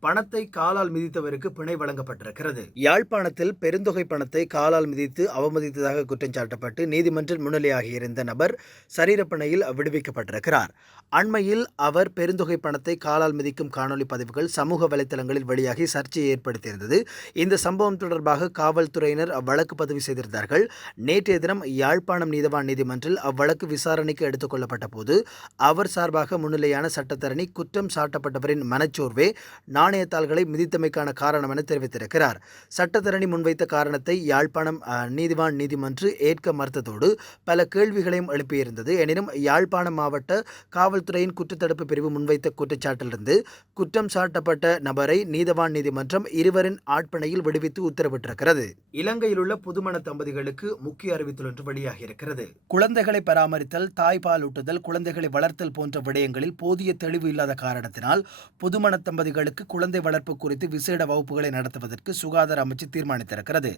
பணத்தை காலால் மிதித்தவருக்கு பிணை வழங்கப்பட்டிருக்கிறது. யாழ்ப்பாணத்தில் பெருந்தொகை பணத்தை காலால் மிதித்து அவமதித்ததாக குற்றம் சாட்டப்பட்டு நீதிமன்றில் முன்னிலையாகியிருந்த நபர் சரீரப்பணையில் விடுவிக்கப்பட்டிருக்கிறார். அண்மையில் அவர் பெருந்தொகை பணத்தை காலால் மிதிக்கும் காணொலி பதிவுகள் சமூக வலைத்தளங்களில் வெளியாகி சர்ச்சையை ஏற்படுத்தியிருந்தது. இந்த சம்பவம் தொடர்பாக காவல்துறையினர் அவ்வழக்கு பதிவு செய்திருந்தார்கள். நேற்றைய தினம் யாழ்ப்பாணம் நீதவான் நீதிமன்றில் அவ்வழக்கு விசாரணைக்கு எடுத்துக் கொள்ளப்பட்ட போது அவர் சார்பாக முன்னிலையான சட்டத்தரணி குற்றம் சாட்டப்பட்டவரின் மனச்சோர்வே நாணயத்தாள்களை மிதித்தமைக்கான காரணம் என தெரிவித்திருக்கிறார். சட்டத்தரணி முன்வைத்த காரணத்தை யாழ்ப்பாணம் நீதிவான் நீதிமன்று ஏற்க மறுத்ததோடு பல கேள்விகளையும் எழுப்பியிருந்தது. எனினும் யாழ்ப்பாணம் மாவட்ட காவல்துறையின் குற்றத்தடுப்பு பிரிவு முன்வைத்த குற்றச்சாட்டிலிருந்து குற்றம் சாட்டப்பட்ட நபரை நீதவான் நீதிமன்றம் இருவரின் ஆட்பணையில் விடுவித்து உத்தரவிட்டிருக்கிறது. இலங்கையில் உள்ள புதுமண தம்பதிகளுக்கு முக்கிய அறிவித்தல் ஒன்று வெளியாகியிருக்கிறது. குழந்தைகளை பராமரித்தல் தாய்ப்பால் ஊட்டுதல் குழந்தைகளை வளர்த்தல் போன்ற விடயங்களில் போதிய தெளிவு இல்லாத காரணத்தினால் புதுமண தம்பதிகளுக்கு குழந்தை வளர்ப்பு குறித்து விசேட வகுப்புகளை நடத்துவதற்கு சுகாதார அமைச்சு தீர்மானித்திருக்கிறது.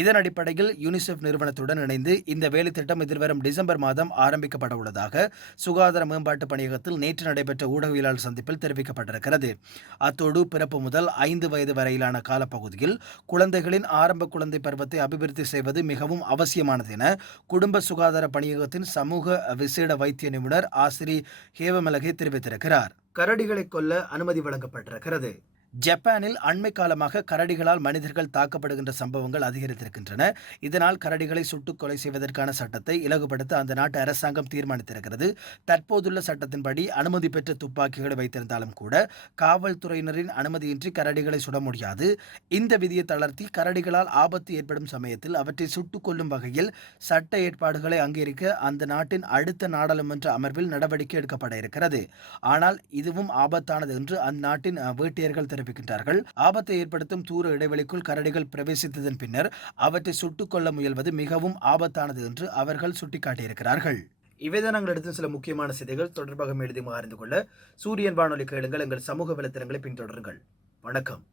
இதன் அடிப்படையில் யூனிசெஃப் நிறுவனத்துடன் இணைந்து இந்த வேலைத்திட்டம் எதிர்வரும் டிசம்பர் மாதம் ஆரம்பிக்கப்பட உள்ளதாக சுகாதார மேம்பாட்டு பணியகத்தில் நேற்று நடைபெற்ற ஊடகவியலாளர் சந்திப்பில் தெரிவிக்கப்பட்டிருக்கிறது. அத்தோடு பிறப்பு முதல் ஐந்து வயது வரையிலான காலப்பகுதியில் குழந்தைகளின் ஆரம்ப குழந்தை பருவத்தை அபிவிருத்தி செய்வது மிகவும் அவசியமானது என குடும்ப சுகாதார பணியகத்தின் சமூக விசேட வைத்திய நிபுணர் ஆசிரி ஹேவமலகை தெரிவித்திருக்கிறார். கரடிகளை கொல்ல அனுமதி வழங்கப்பட்டிருக்கிறது. ஜப்பானில் அண்மை காலமாக கரடிகளால் மனிதர்கள் தாக்கப்படுகின்ற சம்பவங்கள் அதிகரித்திருக்கின்றன. இதனால் கரடிகளை சுட்டுக் கொலை செய்வதற்கான சட்டத்தை இலகுபடுத்த அந்த நாட்டு அரசாங்கம் தீர்மானித்திருக்கிறது. தற்போதுள்ள சட்டத்தின்படி அனுமதி பெற்ற துப்பாக்கிகளை வைத்திருந்தாலும் கூட காவல்துறையினரின் அனுமதியின்றி கரடிகளை சுட முடியாது. இந்த விதியை தளர்த்தி கரடிகளால் ஆபத்து ஏற்படும் சமயத்தில் அவற்றை சுட்டுக் கொள்ளும் வகையில் சட்ட ஏற்பாடுகளை அங்கீகரிக்க அந்த நாட்டின் அடுத்த நாடாளுமன்ற அமர்வில் நடவடிக்கை எடுக்கப்பட இருக்கிறது. ஆனால் இதுவும் ஆபத்தானது என்று அந்நாட்டின் வீட்டியர்கள் வேட்டையர்கள் தெரிவிக்கின்றார்கள் ஆபத்தை ஏற்படுத்தும் தூர இடைவெளிக்குள் கரடிகள் பிரவேசித்ததன் பின்னர் அவற்றை சுட்டுக் கொள்ள முயல்வது மிகவும் ஆபத்தானது என்று அவர்கள் சுட்டிக்காட்டியிருக்கிறார்கள். இவைதான் நாங்கள் எடுத்த சில முக்கியமான செய்திகள். தொடர்பாக எழுதி அறிந்து கொள்ள சூரியன் வானொலி கேளுங்கள். எங்கள் சமூக வலைத்தளங்களை பின்தொடருங்கள். வணக்கம்.